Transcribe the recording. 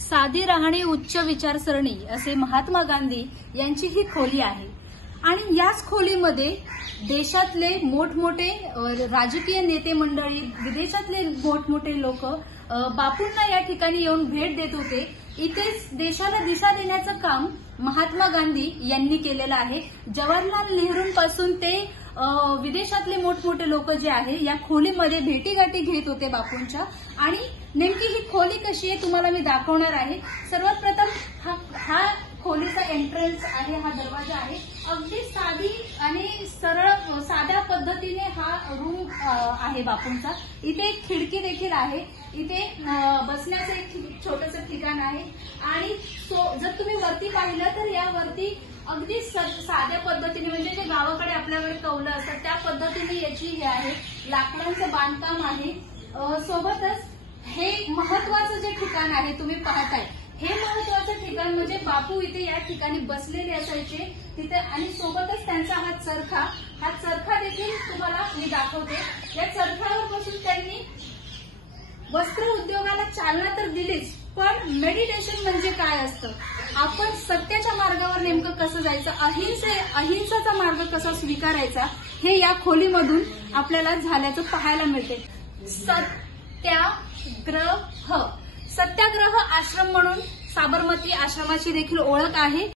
साधी राहणी उच्च विचारसरणी असे महात्मा गांधी यांची ही खोली आहे आणि याच खोलीमध्ये देशातले मोठमोठे राजकीय नेते मंडळी, विदेशातले मोठमोठे लोक बापूंना या ठिकाणी येऊन भेट देत होते. इथेच देशाला दिशा देण्याचं काम महात्मा गांधी यांनी केलेलं आहे. जवाहरलाल नेहरूंपासून ते विदेशातले मोठमोठे लोक जे आहे या खोलीमध्ये भेटीगाठी घेत होते बापूंच्या. आणि नेमकी ही खोली कशी आहे तुम्हाला मी दाखवणार आहे. सर्वात प्रथम हा खोलीचा एंट्रन्स आहे, हा दरवाजा आहे. अगदी साधी आणि सरळ साध्या पद्धतीने हा रूम आहे बापूंचा. इथे एक खिडकी देखील आहे. इथे बसण्याचं एक छोटंसं ठिकाण आहे आणि जर तुम्ही वरती पाहिलं तर यावरती अगदी साध्या पद्धतीने म्हणजे जे गावाकडे आपल्याकडे कौलं असतात त्या पद्धतीने याची हे आहे, लाकडांचं बांधकाम आहे. सोबतच हे महत्वाचं जे ठिकाण आहे तुम्ही पाहताय, हे महत्वाचं ठिकाण म्हणजे बापू इथे या ठिकाणी बसलेले असायचे तिथे. आणि सोबतच त्यांचा हा चरखा देखील तुम्हाला मी दाखवते. या चरख्यावर बसून त्यांनी वस्त्र उद्योगाला चालना तर दिलीच, पण मेडिटेशन म्हणजे काय असतं, आपण सत्याच्या मार्गावर नेमकं कसं जायचं, अहिंसेचा मार्ग कसा स्वीकारायचा, हे या खोलीमधून आपल्याला झाल्याचं पाहायला मिळते. सत्याग्रह आश्रम म्हणून साबरमती आश्रमाची देखील ओळख आहे.